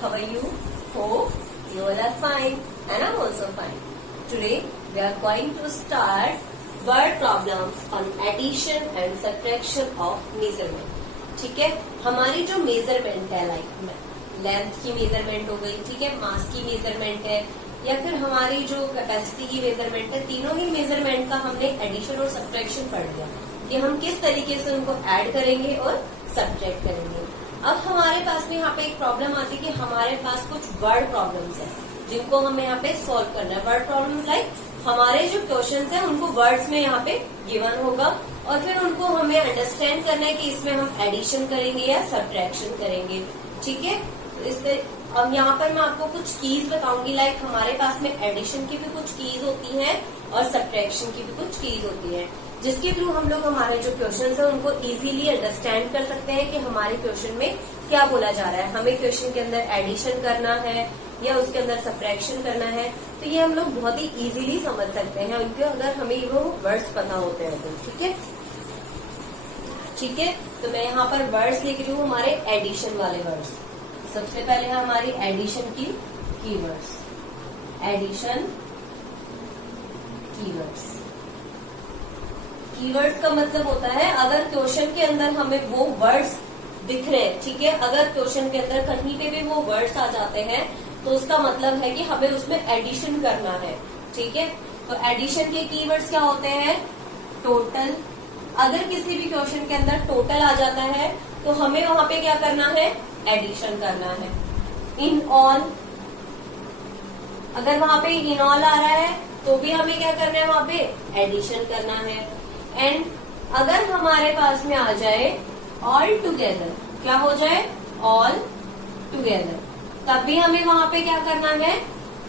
How are you? Hope you all are fine and I'm also fine. Today we are going to start word problems on addition and subtraction of measurement. ठीक है, हमारी जो measurement है like length की measurement हो गई, ठीक है, मास की मेजरमेंट है या फिर हमारी जो कैपेसिटी की मेजरमेंट है, तीनों ही मेजरमेंट का हमने एडिशन और सब्ट्रैक्शन पढ़ लिया कि हम किस तरीके से उनको ऐड करेंगे और सब्ट्रैक्ट करेंगे। अब हमारे पास में यहाँ पे एक प्रॉब्लम आती है कि हमारे पास कुछ वर्ड प्रॉब्लम्स हैं जिनको हमें यहाँ पे सॉल्व करना है। वर्ड प्रॉब्लम्स लाइक हमारे जो क्वेश्चंस हैं उनको वर्ड्स में यहाँ पे गिवन होगा और फिर उनको हमें अंडरस्टैंड करना है कि इसमें हम एडिशन करेंगे या सब्ट्रैक्शन करेंगे। ठीक है, तो इससे अब यहाँ पर मैं आपको कुछ कीज बताऊंगी। लाइक हमारे पास में एडिशन की भी कुछ कीज होती हैं और सब्ट्रैक्शन की भी कुछ कीज होती है, जिसके थ्रू हम लोग हमारे जो क्वेश्चंस हैं उनको इजीली अंडरस्टैंड कर सकते हैं कि हमारे क्वेश्चन में क्या बोला जा रहा है। हमें क्वेश्चन के अंदर एडिशन करना है या उसके अंदर सब्ट्रैक्शन करना है, तो ये हम लोग बहुत ही इजीली समझ सकते हैं उनके अगर हमें वो वर्ड्स पता होते हैं तो। ठीक है, ठीक है, तो मैं यहाँ पर वर्ड्स लिख रही हूँ हमारे एडिशन वाले वर्ड्स। सबसे पहले है हमारी एडिशन की कीवर्ड्स। एडिशन कीवर्ड्स, कीवर्ड्स का मतलब होता है अगर क्वेश्चन के अंदर हमें वो वर्ड्स दिख रहे हैं, ठीक है, अगर क्वेश्चन के अंदर कहीं पे भी वो वर्ड्स आ जाते हैं तो उसका मतलब है कि हमें उसमें एडिशन करना है। ठीक है, तो एडिशन के कीवर्ड्स क्या होते हैं? टोटल। अगर किसी भी क्वेश्चन के अंदर टोटल आ जाता है तो हमें वहां पे क्या करना है? एडिशन करना है। इन ऑल, अगर वहां पे इन ऑल आ रहा है तो भी हमें क्या करना है? वहां पे एडिशन करना है। एंड अगर हमारे पास में आ जाए ऑल टुगेदर, क्या हो जाए? ऑल टुगेदर, तब भी हमें वहां पे क्या करना है?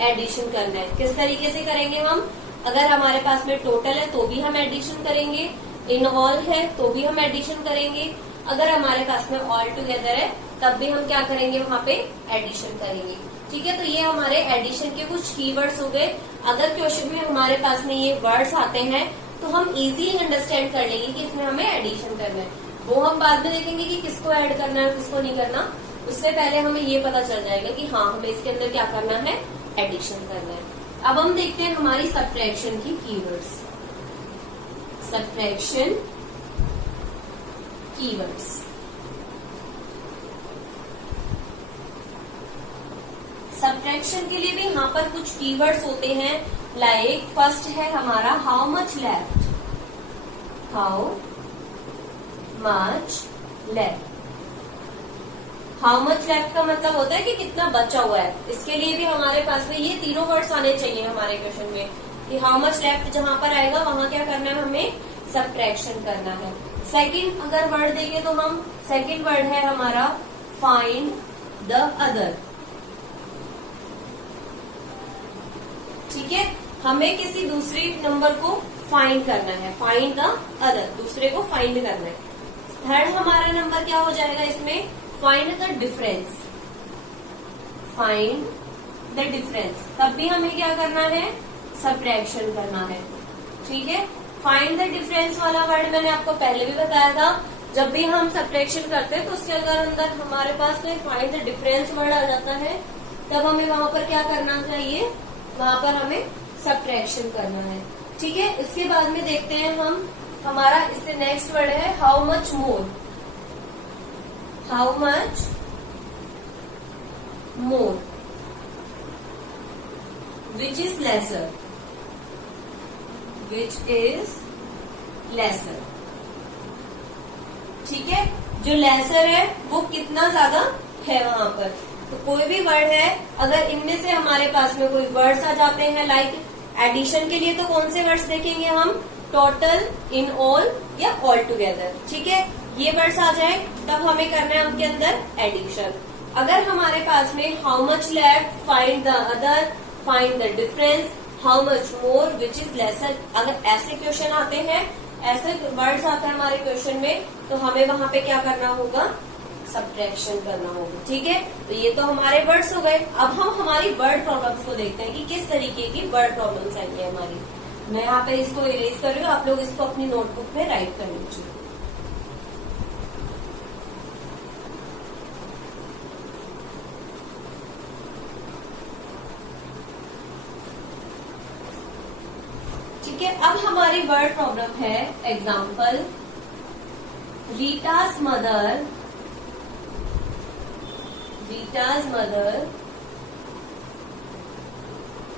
एडिशन करना है। किस तरीके से करेंगे हम? अगर हमारे पास में टोटल है तो भी हम एडिशन करेंगे, इन ऑल है तो भी हम एडिशन करेंगे, अगर हमारे पास में ऑल टुगेदर है तब भी हम क्या करेंगे? वहां पे एडिशन करेंगे। ठीक है, तो ये हमारे एडिशन के कुछ कीवर्ड्स हो गए। अगर क्वेश्चन में हमारे पास में ये वर्ड्स आते हैं तो हम इजीली अंडरस्टैंड कर लेंगे कि इसमें हमें एडिशन करना है। वो हम बाद में देखेंगे कि किसको ऐड करना है किसको नहीं करना, उससे पहले हमें ये पता चल जाएगा कि हाँ हमें इसके अंदर क्या करना है? एडिशन करना है। अब हम देखते हैं हमारी सब्ट्रैक्शन की कीवर्ड्स। सब्ट्रैक्शन कीवर्ड्स, सब्ट्रैक्शन के लिए भी यहाँ पर कुछ कीवर्ड्स होते हैं। लाइक फर्स्ट है हमारा how much left. How much left, how much left का मतलब होता है कि कितना बचा हुआ है। इसके लिए भी हमारे पास में ये तीनों वर्ड्स आने चाहिए हमारे क्वेश्चन में कि हाउ मच लेफ्ट जहां पर आएगा वहां क्या करना है? हमें सब्ट्रैक्शन करना है। सेकंड अगर वर्ड देखें तो हम सेकंड वर्ड है हमारा फाइंड द अदर। ठीक है, हमें किसी दूसरे नंबर को फाइंड करना है, फाइंड द अदर, दूसरे को फाइंड करना है। थर्ड हमारा नंबर क्या हो जाएगा इसमें? Find the difference. Find the difference, तब भी हमें क्या करना है? सब्ट्रैक्शन करना है। ठीक है, फाइंड द डिफरेंस वाला वर्ड मैंने आपको पहले भी बताया था। जब भी हम सब्ट्रैक्शन करते हैं तो उसके अंदर हमारे पास में फाइंड द डिफरेंस वर्ड आ जाता है, तब हमें वहां पर क्या करना चाहिए? वहां पर हमें सब्ट्रैक्शन करना है। ठीक है, इसके बाद में देखते हैं हम हमारा इससे नेक्स्ट वर्ड है how much more. How much more which is lesser. Which is lesser. ठीक है, जो लेसर है वो कितना ज्यादा है वहां पर। तो कोई भी वर्ड है, अगर इनमें से हमारे पास में कोई वर्ड्स आ जाते हैं लाइक एडिशन के लिए तो कौन से वर्ड्स देखेंगे हम? टोटल, इन ऑल या ऑल टुगेदर। ठीक है, ये वर्ड्स आ जाए तब हमें करना है उनके अंदर एडिशन। अगर हमारे पास में how much left, find the other, find the difference, how much more, which is lesser, अगर ऐसे क्वेश्चन आते हैं, ऐसे वर्ड्स आते हैं हमारे क्वेश्चन में, तो हमें वहां पे क्या करना होगा? सब्ट्रैक्शन करना होगा। ठीक है, तो ये तो हमारे वर्ड्स हो गए। अब हम हमारी वर्ड प्रॉब्लम्स को देखते हैं कि किस तरीके की वर्ड प्रॉब्लम्स आएंगी हमारी। मैं यहाँ पे इसको इरेज कर रही हूँ, आप लोग इसको अपनी नोटबुक में राइट कर लीजिए। ठीक है, अब हमारी वर्ड प्रॉब्लम है example, रीटा's mother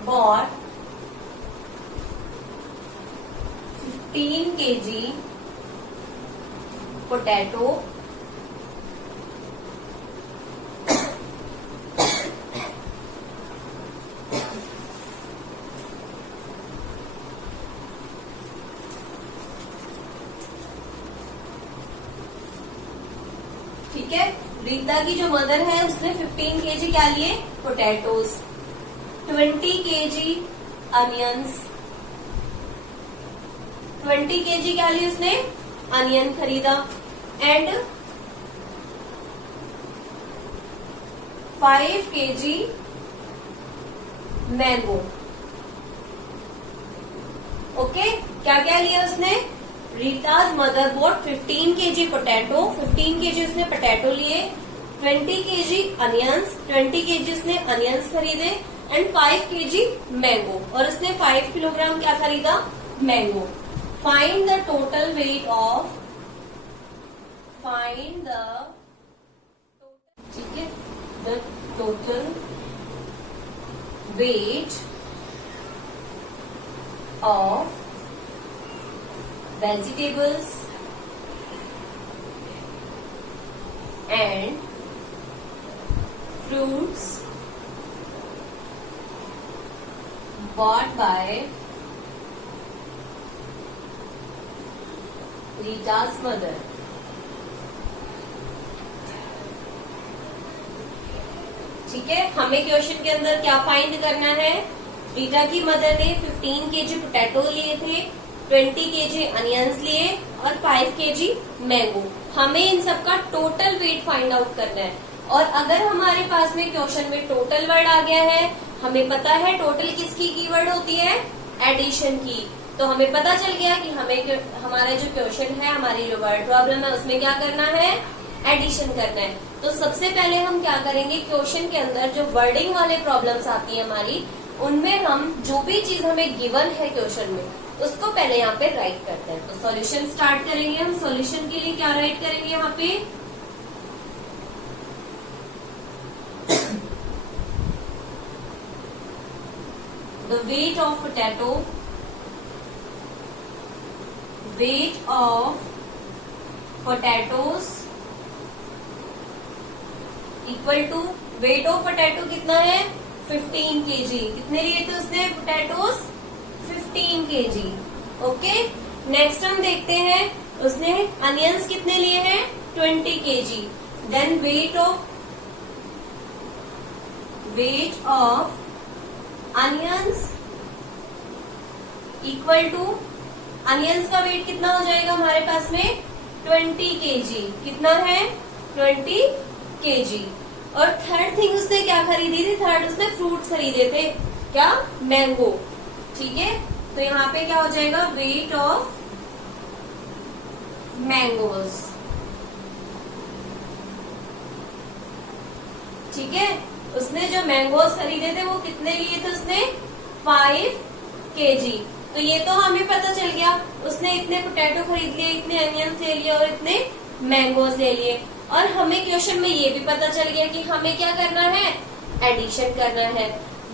bought 15 kg potato ठीक है, रीता की जो मदर है उसने 15 केजी क्या लिए, पोटैटोज, 20 केजी अनियंस, 20 केजी क्या लिए उसने, अनियन खरीदा, एंड 5 केजी मैंगो। ओके, क्या क्या लिया उसने, Rita's mother bought 15 kg potato, 15 kg उसने पोटैटो लिए, 20 केजी अनियंस, 20 केजी उसने अनियंस खरीदे, एंड 5 केजी मैंगो, और उसने 5 किलोग्राम क्या खरीदा, mango. Find the total weight of, ठीक है, the total weight of vegetables and fruits bought by Rita's mother. ठीक है, हमें क्वेश्चन के अंदर क्या फाइंड करना है, रीटा की मदर ने 15 केजी पोटैटो लिए थे, 20 केजी अनियंस लिए और 5 केजी मैंगो। हमें इन सब का टोटल वेट फाइंड आउट करना है। और अगर हमारे पास में क्वेश्चन में टोटल वर्ड आ गया है, हमें पता है टोटल किसकी कीवर्ड होती है, एडिशन की, तो हमें पता चल गया कि हमें हमारा जो क्वेश्चन है, हमारी जो वर्ड प्रॉब्लम है, उसमें क्या करना है, एडिशन करना है। तो सबसे पहले हम क्या करेंगे, क्वेश्चन के अंदर जो वर्डिंग वाले प्रॉब्लम्स आती है हमारी, उनमें हम जो भी चीज हमें गिवन है क्वेश्चन में, उसको पहले यहाँ पे राइट करते हैं। तो सॉल्यूशन स्टार्ट करेंगे हम। सॉल्यूशन के लिए क्या राइट करेंगे यहाँ पे, the weight of potato, weight of potatoes equal to, weight of potato कितना है, 15 केजी। कितने लिए थे उसने पोटैटोज, 15 केजी। ओके, नेक्स्ट हम देखते हैं उसने अनियंस कितने लिए हैं, 20 KG. Then weight of onions equal to, onions का वेट कितना हो जाएगा हमारे पास में, 20 केजी। कितना है, 20 केजी। और थर्ड थिंग उसने क्या खरीदी थी, थर्ड उसने फ्रूट्स खरीदे थे, क्या, मैंगो। ठीक है, तो यहाँ पे क्या हो जाएगा, वेट ऑफ मैंगोज। ठीक है, उसने जो मैंगोज खरीदे थे वो कितने लिए थे उसने, 5 केजी। तो ये तो हमें पता चल गया, उसने इतने पोटैटो खरीद लिए, इतने अनियंस ले लिए और इतने मैंगोज ले लिए। और हमें क्वेश्चन में ये भी पता चल गया कि हमें क्या करना है, एडिशन करना है।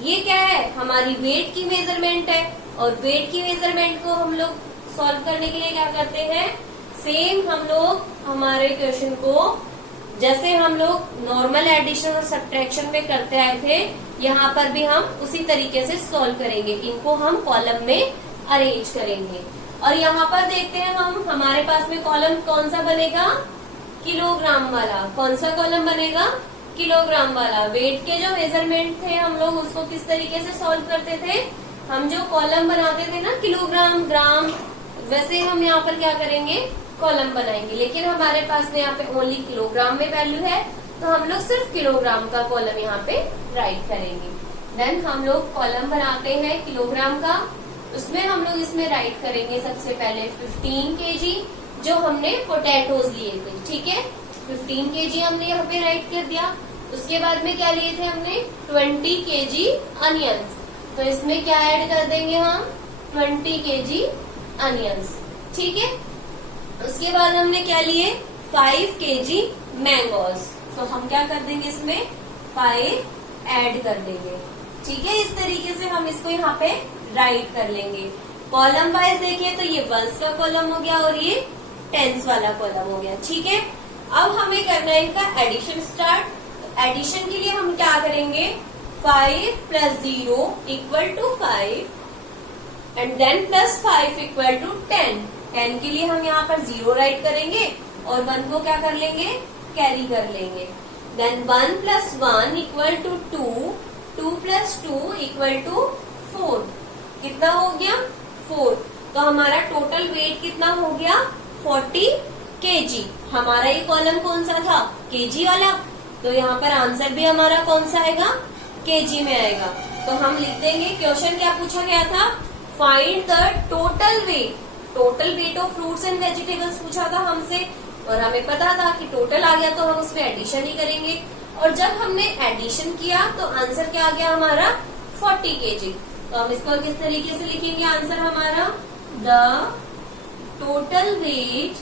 ये क्या है, हमारी वेट की मेजरमेंट है, और वेट की मेजरमेंट को हम लोग सॉल्व करने के लिए क्या करते हैं, सेम हम लोग हमारे क्वेश्चन को जैसे हम लोग नॉर्मल एडिशन और सब्ट्रैक्शन में करते आए थे, यहाँ पर भी हम उसी तरीके से सॉल्व करेंगे। इनको हम कॉलम में अरेंज करेंगे। और यहाँ पर देखते हैं हम, हमारे पास में कॉलम कौन सा बनेगा, किलोग्राम वाला। कौन सा कॉलम बनेगा, किलोग्राम वाला। वेट के जो मेजरमेंट थे हम लोग उसको किस तरीके से सॉल्व करते थे, हम जो कॉलम बनाते थे ना, किलोग्राम, ग्राम, वैसे हम यहाँ पर क्या करेंगे, कॉलम बनाएंगे। लेकिन हमारे पास में यहाँ पे ओनली किलोग्राम में वैल्यू है, तो हम लोग सिर्फ किलोग्राम का कॉलम यहाँ पे राइट करेंगे। देन हम लोग कॉलम बनाते हैं किलोग्राम का, उसमें हम लोग इसमें राइट करेंगे सबसे पहले 15 केजी जो हमने पोटैटोज लिए थे। ठीक है, 15 केजी हमने यहाँ पे राइट कर दिया। उसके बाद में क्या लिए थे हमने, 20 केजी अनियंस। तो इसमें क्या ऐड कर देंगे हम, 20 kg अनियंस। ठीक है, उसके बाद हमने क्या लिए 5 kg मैंगोज। तो हम क्या कर देंगे इसमें 5 ऐड कर देंगे। ठीक है, इस तरीके से हम इसको यहाँ पे राइट कर लेंगे। कॉलम वाइज देखिए तो ये वंस का कॉलम हो गया और ये टेंस वाला कॉलम हो गया। ठीक है, अब हमें करना है इनका एडिशन स्टार्ट। तो एडिशन के लिए हम क्या करेंगे 5 + 0 = 5 एंड देन +5 = 10। 10 के लिए हम यहाँ पर 0 राइट करेंगे और 1 को क्या कर लेंगे कैरी कर लेंगे। देन 1 + 1 = 2, 2 + 2 = 4। कितना हो गया 4। तो हमारा टोटल वेट कितना हो गया 40 kg। हमारा ये कॉलम कौन सा था kg वाला, तो यहाँ पर आंसर भी हमारा कौन सा आएगा kg में आएगा। तो हम लिख देंगे क्वेश्चन क्या पूछा गया था, find the total weight of fruits and vegetables पूछा था हमसे, और हमें पता था कि टोटल आ गया तो हम उसमें एडिशन ही करेंगे। और जब हमने एडिशन किया तो आंसर क्या आ गया हमारा 40 kg। तो हम इसको किस तरीके से लिखेंगे आंसर हमारा, the total weight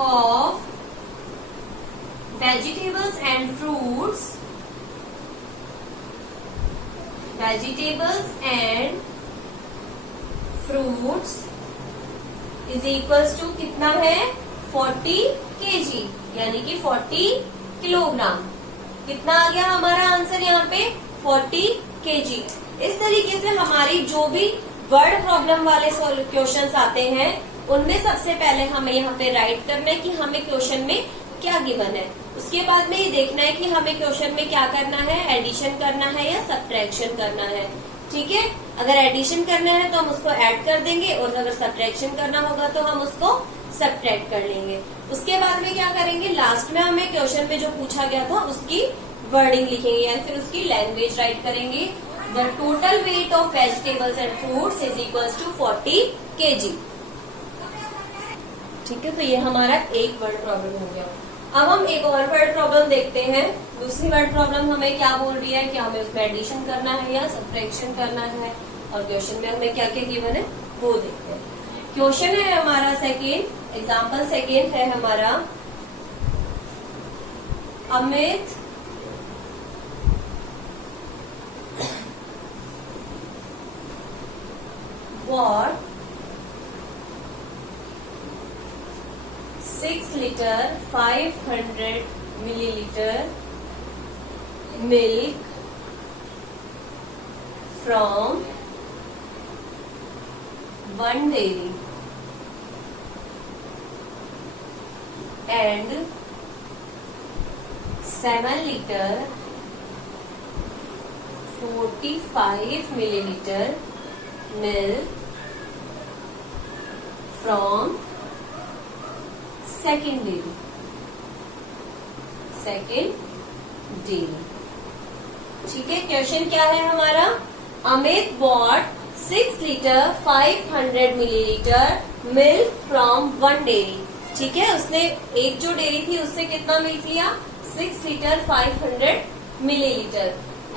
of vegetables and fruits is equals to कितना है 40 kg, यानी कि 40 किलोग्राम। कितना आ गया हमारा आंसर यहाँ पे 40 kg। इस तरीके से हमारी जो भी वर्ड प्रॉब्लम वाले क्वेश्चंस आते हैं उनमें सबसे पहले हमें यहाँ पे राइट करना है कि हमें क्वेश्चन में क्या गिवन है। उसके बाद में ये देखना है कि हमें क्वेश्चन में क्या करना है, एडिशन करना है या सब्ट्रैक्शन करना है। ठीक है, अगर एडिशन करना है तो हम उसको ऐड कर देंगे और अगर सब्ट्रैक्शन करना होगा तो हम उसको सब्ट्रैक्ट कर लेंगे। उसके बाद में क्या करेंगे, लास्ट में हमें क्वेश्चन में जो पूछा गया था उसकी वर्डिंग लिखेंगे या फिर उसकी लैंग्वेज राइट करेंगे। The total weight of vegetables and fruits is equals to 40 kg। ठीक है, तो ये हमारा एक वर्ड प्रॉब्लम हो गया। अब हम एक और वर्ड प्रॉब्लम देखते हैं। दूसरी वर्ड प्रॉब्लम हमें क्या बोल रही है कि हमें उसमें एडिशन करना है या सब्ट्रैक्शन करना है, और क्वेश्चन में हमें क्या क्या गिवन है वो देखते हैं। क्वेश्चन है हमारा सेकेंड, एग्जाम्पल सेकेंड है हमारा, Amit bought 6 liter 500 milliliter milk from one dairy and 7 liter 45 milliliter milk from second dairy। ठीक है, क्वेश्चन क्या है हमारा, Amit bought 6 liter 500 milliliter milk from one dairy. ठीक है, उसने एक जो डेयरी थी उससे कितना मिल्क लिया 6 liter 500 milliliter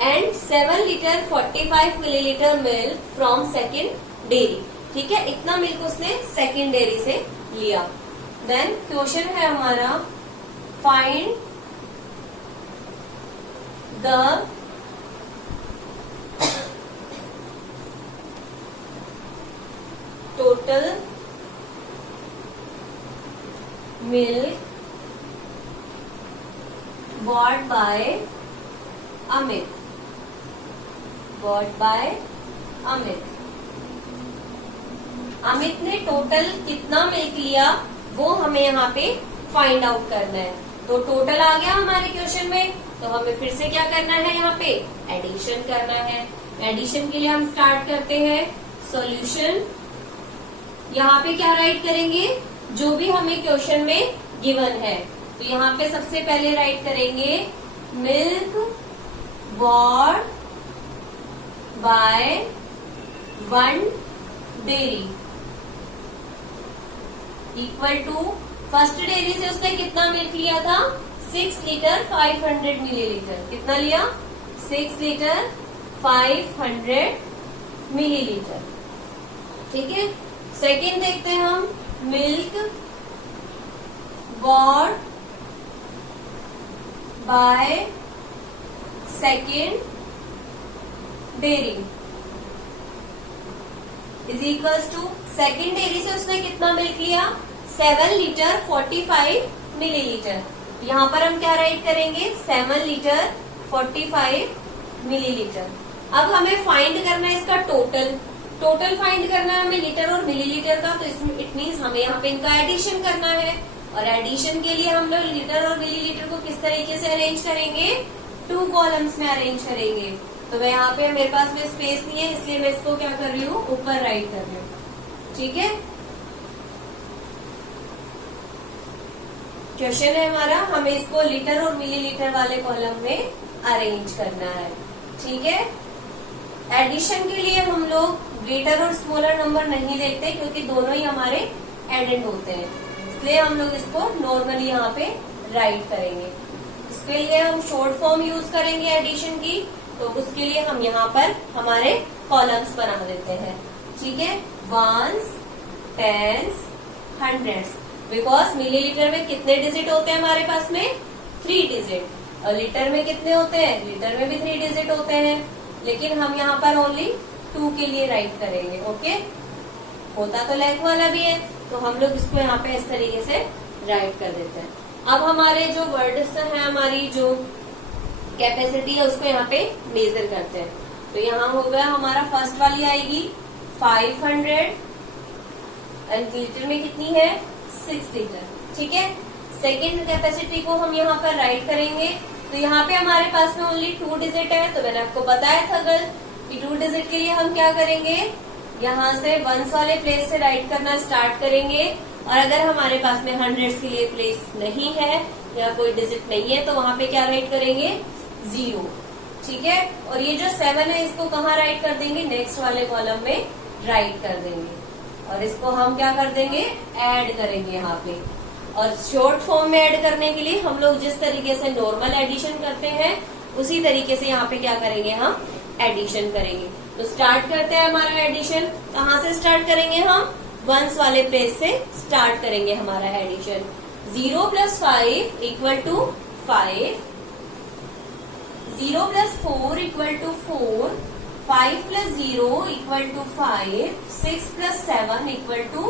and 7 liter 45 milliliter milk from second dairy. ठीक है, इतना मिल्क उसने सेकेंड डेयरी से लिया। देन क्वेश्चन है हमारा, find the total milk bought by Amit. Amit ने टोटल कितना मिल्क लिया वो हमें यहाँ पे फाइंड आउट करना है। तो टोटल आ गया हमारे क्वेश्चन में, तो हमें फिर से क्या करना है, यहाँ पे एडिशन करना है। एडिशन के लिए हम स्टार्ट करते हैं सॉल्यूशन। यहाँ पे क्या राइट करेंगे, जो भी हमें क्वेश्चन में गिवन है। तो यहाँ पे सबसे पहले राइट करेंगे milk bought by one dairy equal to, first dairy से उसने कितना मिल्क लिया था 6 liter 500 milliliter। कितना लिया 6 liter 500 मिलीलीटर। ठीक है, सेकेंड देखते हैं हम, milk bought by second dairy is equals to, second dairy से उसने कितना मिल्क लिया, 7 लीटर 45 मिलीलीटर। यहाँ पर हम क्या राइट करेंगे, 7 लीटर 45 मिलीलीटर। अब हमें फाइंड करना है इसका टोटल फाइंड करना है हमें लीटर और मिलीलीटर का, तो इसमें इट मीन्स हमें यहाँ पे इनका एडिशन करना है। और एडिशन के लिए हम लोग लीटर और मिलीलीटर को किस तरीके से अरेंज करेंगे, 2 कॉलम्स में अरेंज करेंगे। तो मैं यहाँ पे मेरे पास में स्पेस नहीं है, इसलिए मैं इसको क्या कर रही हूँ, ऊपर राइट कर रही हूँ। ठीक है, क्वेश्चन है हमारा, हमें इसको लीटर और मिलीलीटर वाले कॉलम में अरेंज करना है। ठीक है, एडिशन के लिए हम लोग ग्रेटर और स्मॉलर नंबर नहीं देखते, क्योंकि दोनों ही हमारे एडेंड होते हैं, इसलिए हम लोग इसको नॉर्मली यहाँ पे राइट करेंगे। इसके लिए हम शॉर्ट फॉर्म यूज करेंगे एडिशन की, तो उसके लिए हम यहाँ पर हमारे कॉलम्स बना देते हैं। ठीक है, ones, tens, hundreds, because milliliter में कितने डिजिट होते हैं हमारे पास में, 3 डिजिट, और लीटर में कितने होते हैं, लीटर में भी 3 डिजिट होते हैं, लेकिन हम यहाँ पर ओनली 2 के लिए राइट करेंगे। ओके, होता तो लैक वाला भी है, तो हम लोग इसको यहाँ पे इस तरीके से राइट कर देते हैं। अब हमारे जो वर्ड्स हैं, हमारी जो कैपेसिटी है, उसको यहाँ पे मेजर करते हैं। तो यहाँ हो गया हमारा, फर्स्ट वाली आएगी 500 एंड लीटर में कितनी है, 6 लीटर। ठीक है, सेकेंड कैपेसिटी को हम यहाँ पर राइट करेंगे। तो यहाँ पे हमारे पास में ओनली 2 डिजिट है, तो मैंने आपको बताया था कल कि 2 डिजिट के लिए हम क्या करेंगे, यहाँ से वंस वाले प्लेस से राइट करना स्टार्ट करेंगे। और अगर हमारे पास में हंड्रेड्स के लिए प्लेस नहीं है या कोई डिजिट नहीं है, तो वहां पे क्या राइट करेंगे, 0। ठीक है, और ये जो 7 है, इसको कहाँ राइट कर देंगे, नेक्स्ट वाले कॉलम में राइट कर देंगे, और इसको हम क्या कर देंगे, ऐड करेंगे यहाँ पे। और शॉर्ट फॉर्म में ऐड करने के लिए हम लोग जिस तरीके से नॉर्मल एडिशन करते हैं, उसी तरीके से यहाँ पे क्या करेंगे, हम एडिशन करेंगे। तो स्टार्ट करते हैं हमारा एडिशन। कहाँ से स्टार्ट करेंगे, हम वंस वाले प्लेस से स्टार्ट करेंगे हमारा एडिशन। 0 + 5 = 5, 0 + 4 = 4, 5 + 0 = 5, 6 + 7 =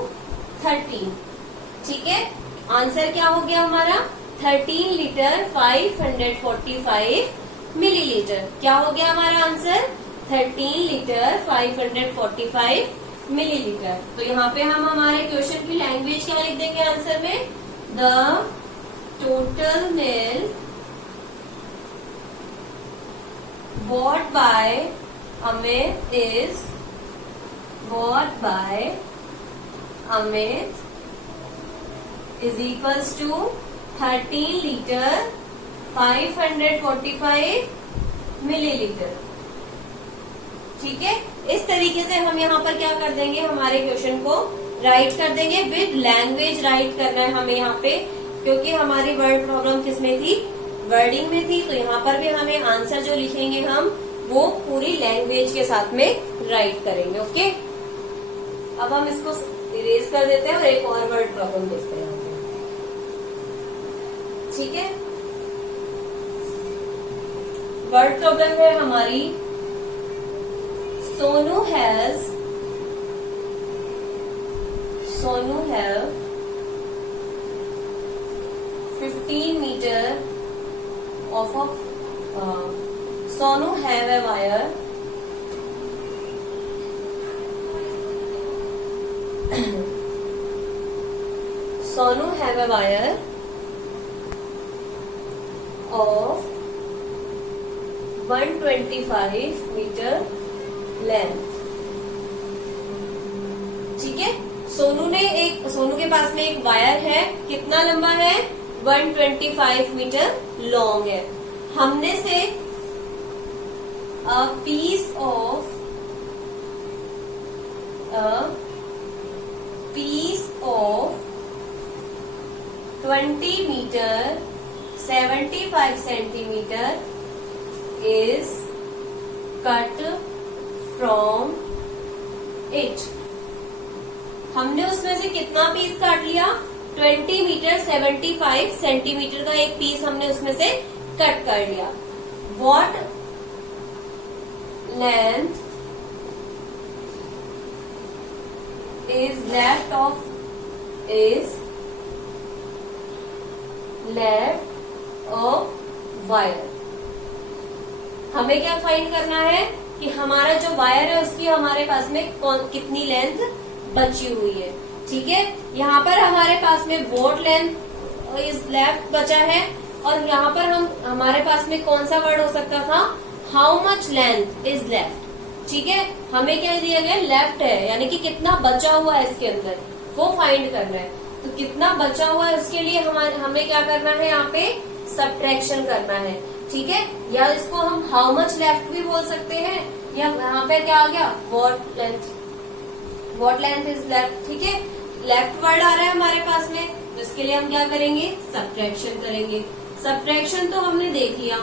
13। ठीक है, आंसर क्या हो गया हमारा, 13 लीटर 545 मिलीलीटर। क्या हो गया हमारा आंसर, 13 लीटर 545 मिलीलीटर। तो यहाँ पे हम हमारे क्वेश्चन की लैंग्वेज क्या लिख देंगे आंसर में, the total milk bought by Amit is bought by Amit is equals to 13 liter 545 millilitre. ठीक है, इस तरीके से हम यहाँ पर क्या कर देंगे, हमारे क्वेश्चन को राइट कर देंगे। विद लैंग्वेज राइट करना है हमें यहाँ पे, क्योंकि हमारी वर्ड प्रॉब्लम किसमें थी, वर्डिंग में थी। तो यहाँ पर भी हमें आंसर जो लिखेंगे हम, वो पूरी लैंग्वेज के साथ में राइट करेंगे। ओके, अब हम इसको इरेज कर देते हैं और एक और वर्ड प्रॉब्लम देखते हैं। ठीक है, वर्ड प्रॉब्लम है हमारी, Sonu have 15 meter of a Sonu have a wire Sonu have a wire of 125 meter length। ठीक है, सोनू के पास में एक वायर है, कितना लंबा है, 125 मीटर लॉन्ग है। हमने से a piece of 20 meter 75 centimeter is cut from it. हमने उसमें से कितना पीस काट लिया? 20 मीटर 75 सेंटीमीटर का एक पीस हमने उसमें से कट कर लिया। What length is left of wire। हमें क्या फाइंड करना है कि हमारा जो वायर है उसकी हमारे पास में कितनी लेंथ बची हुई है। ठीक है, यहाँ पर हमारे पास में वॉट लेंथ इज लेफ्ट बचा है, और यहाँ पर हमारे पास में कौन सा वर्ड हो सकता था? How much length is left. ठीक है, हमें क्या दिया गया? लेफ्ट है, यानी कि कितना बचा हुआ है इसके अंदर, वो फाइंड करना है। तो कितना बचा हुआ है उसके लिए हमें क्या करना है? यहाँ पे सब्ट्रैक्शन करना है। ठीक है, या इसको हम हाउ मच लेफ्ट भी बोल सकते हैं, या यहाँ पे क्या आ गया? What length is left. ठीक है, लेफ्ट वर्ड आ रहा है हमारे पास में, तो इसके लिए हम क्या करेंगे? सब्ट्रैक्शन करेंगे। सब्ट्रैक्शन तो हमने देख लिया।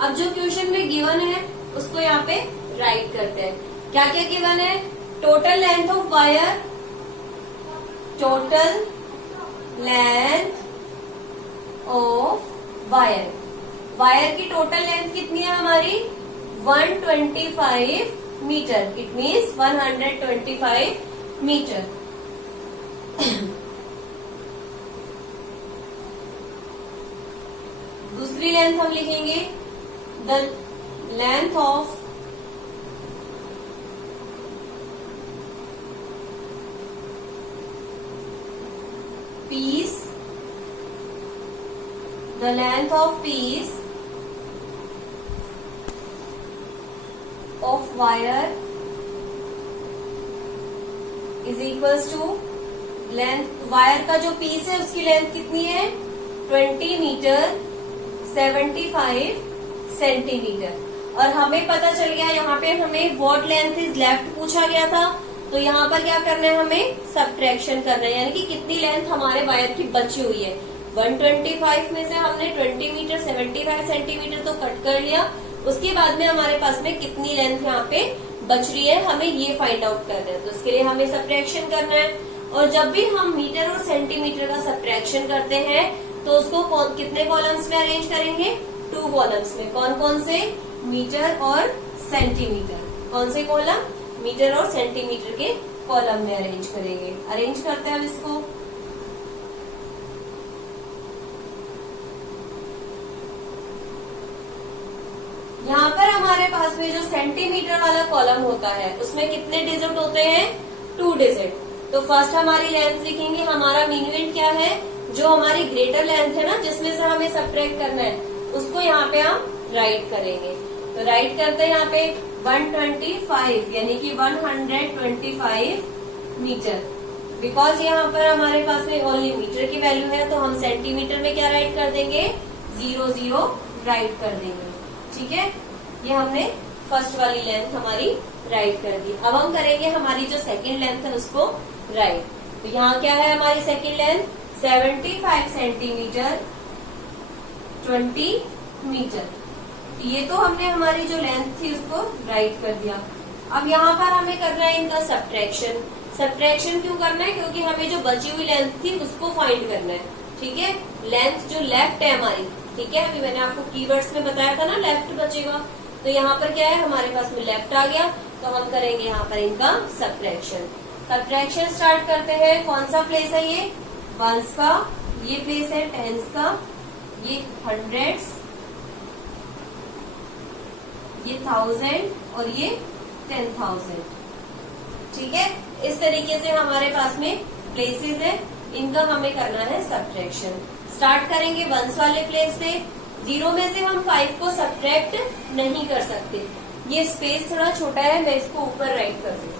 अब जो क्वेश्चन में गिवन है उसको यहाँ पे राइट करते हैं। क्या क्या गिवन है? Total length of wire, total length of wire, wire की टोटल लेंथ कितनी है हमारी? 125 मीटर। It means 125 meter. दूसरी लेंथ हम लिखेंगे, the length of piece, the length of piece of wire is equals to length, wire का जो piece है उसकी लेंथ कितनी है? 20 मीटर 75 सेंटीमीटर। और हमें पता चल गया, यहाँ पे हमें व्हाट लेंथ इज लेफ्ट पूछा गया था, तो यहाँ पर क्या करना है? हमें सब्ट्रैक्शन करना है, यानी कि कितनी लेंथ हमारे वायर की बची हुई है। 125 में से हमने 20 मीटर 75 सेंटीमीटर तो कट कर लिया, उसके बाद में हमारे पास में कितनी लेंथ यहाँ पे बच रही है, हमें ये फाइंड आउट करना है। तो उसके लिए हमें सब्ट्रैक्शन करना है। और जब भी हम मीटर और सेंटीमीटर का सब्ट्रैक्शन करते हैं तो उसको कितने कॉलम्स में अरेंज करेंगे? 2 कॉलम्स में। कौन कौन से? मीटर और सेंटीमीटर। कौन से कॉलम? मीटर और सेंटीमीटर के कॉलम में अरेंज करेंगे। अरेंज करते हैं अब इसको। यहाँ पर हमारे पास में जो सेंटीमीटर वाला कॉलम होता है उसमें कितने डिजिट होते हैं? 2 डिजिट। तो फर्स्ट हमारी लेंथ लिखेंगे। हमारा मिनिमम क्या है? जो हमारी ग्रेटर लेंथ है ना, जिसमें से हमें सब्ट्रैक्ट करना है, उसको यहाँ पे हम राइट करेंगे। तो राइट करते हैं यहाँ पे 125, यानी कि 125 मीटर। बिकॉज यहाँ पर हमारे पास में ओनली मीटर की वैल्यू है, तो हम सेंटीमीटर में क्या राइट कर देंगे? 00 राइट कर देंगे। ठीक है, ये हमने फर्स्ट वाली लेंथ हमारी राइट कर दी। अब हम करेंगे हमारी जो सेकंड लेंथ है उसको राइट। तो यहाँ क्या है हमारी सेकंड लेंथ? 75 centimetre 20 metre. ये तो हमने हमारी जो लेंथ थी उसको राइट कर दिया। अब यहाँ पर हमें करना है इनका सब्ट्रैक्शन। सब्ट्रैक्शन क्यों करना है? क्योंकि हमें जो बची हुई लेंथ थी उसको फाइंड करना है। ठीक है, लेंथ जो लेफ्ट है हमारी, ठीक है, अभी मैंने आपको कीवर्ड्स में बताया था ना लेफ्ट बचेगा, तो यहाँ पर क्या है हमारे पास में लेफ्ट आ गया, तो हम करेंगे यहाँ पर इनका सब्ट्रैक्शन। सब्ट्रैक्शन स्टार्ट करते हैं। कौन सा प्लेस है ये? वंस का, ये प्लेस है टेंस का, ये हंड्रेड्स, ये 1000 और ये 10,000। ठीक है, इस तरीके से हमारे पास में प्लेसेस है, इनका हमें करना है सब्ट्रैक्शन। स्टार्ट करेंगे वंस वाले प्लेस से। 0 में से हम 5 को सब्ट्रैक्ट नहीं कर सकते, ये स्पेस थोड़ा छोटा है, मैं इसको ऊपर राइट कर दूं।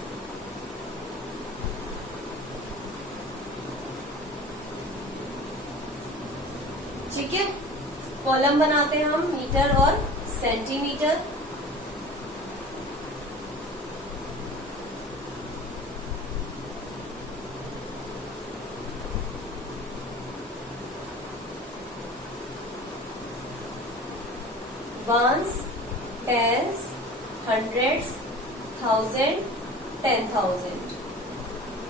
ठीक है, कॉलम बनाते हैं हम मीटर और centimeter. Ones, tens, hundreds, thousand, 10,000।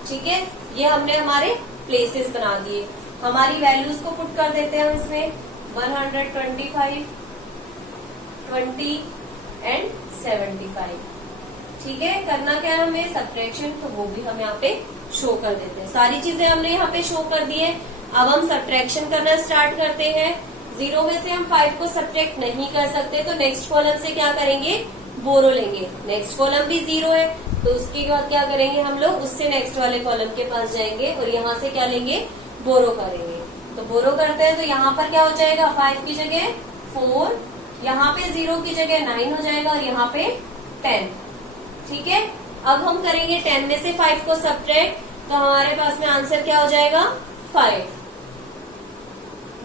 ठीक है, ये हमने हमारे प्लेसेस बना दिए। हमारी वैल्यूज को पुट कर देते हैं हम इसमें 125, 20 एंड 75। ठीक है, करना क्या है हमें, सब्ट्रैक्शन, तो वो भी हम यहाँ पे शो कर देते हैं। सारी चीजें हमने यहाँ पे शो कर दी है। अब हम सब्ट्रैक्शन करना स्टार्ट करते हैं। 0 में से हम 5 को सब्ट्रैक्ट नहीं कर सकते, तो नेक्स्ट कॉलम से क्या करेंगे, बोरो लेंगे। नेक्स्ट कॉलम भी 0 है, तो उसके बाद क्या करेंगे हम लोग, उससे नेक्स्ट वाले कॉलम के पास जाएंगे और यहाँ से क्या लेंगे, बोरो करेंगे। तो बोरो करते हैं तो यहाँ पर क्या हो जाएगा, 5 की जगह 4, यहाँ पे 0 की जगह 9 हो जाएगा और यहाँ पे 10। ठीक है, अब हम करेंगे 10 में से 5 को सब्ट्रैक्ट, तो हमारे पास में आंसर क्या हो जाएगा, 5।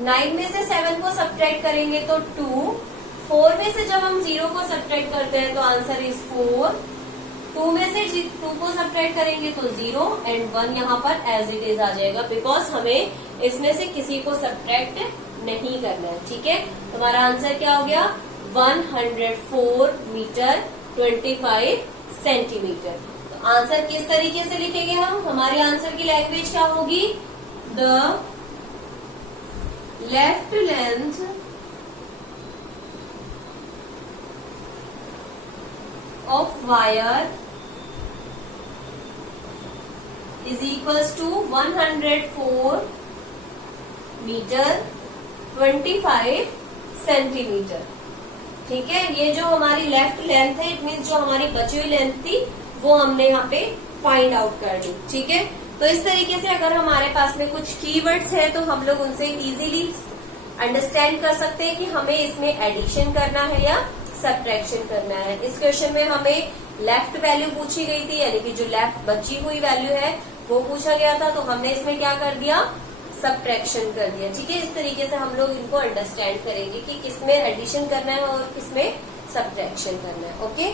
9 में से 7 को सब्ट्रैक्ट करेंगे तो 2। 4 में से जब हम 0 को सब्ट्रैक्ट करते हैं तो आंसर इज 4। 2 में से 2 को सब्ट्रैक्ट करेंगे तो 0 एंड 1 यहाँ पर एज इट इज आ जाएगा, बिकॉज हमें इसमें से किसी को सब्ट्रैक्ट नहीं करना है। ठीक है, हमारा आंसर क्या हो गया, 104 मीटर 25 सेंटीमीटर। तो आंसर किस तरीके से लिखेंगे हम, हमारे आंसर की लैंग्वेज क्या होगी, the left length of wire is equals to 104 meter 25 centimeter. ठीक है, ये जो हमारी लेफ्ट लेंथ है, इट मीन्स जो हमारी बची हुई लेंथ थी वो हमने यहाँ पे फाइंड आउट कर दी। ठीक है, तो इस तरीके से अगर हमारे पास में कुछ कीवर्ड्स है तो हम लोग उनसे इजीली अंडरस्टैंड कर सकते हैं कि हमें इसमें एडिशन करना है या सब्ट्रैक्शन करना है। इस क्वेश्चन में हमें लेफ्ट वैल्यू पूछी गई थी, यानी कि जो लेफ्ट बची हुई वैल्यू है वो पूछा गया था, तो हमने इसमें क्या कर दिया, सब्ट्रैक्शन कर दिया। ठीक है, इस तरीके से हम लोग इनको अंडरस्टैंड करेंगे कि किसमें एडिशन करना है और किसमें सब्ट्रैक्शन करना है। ओके।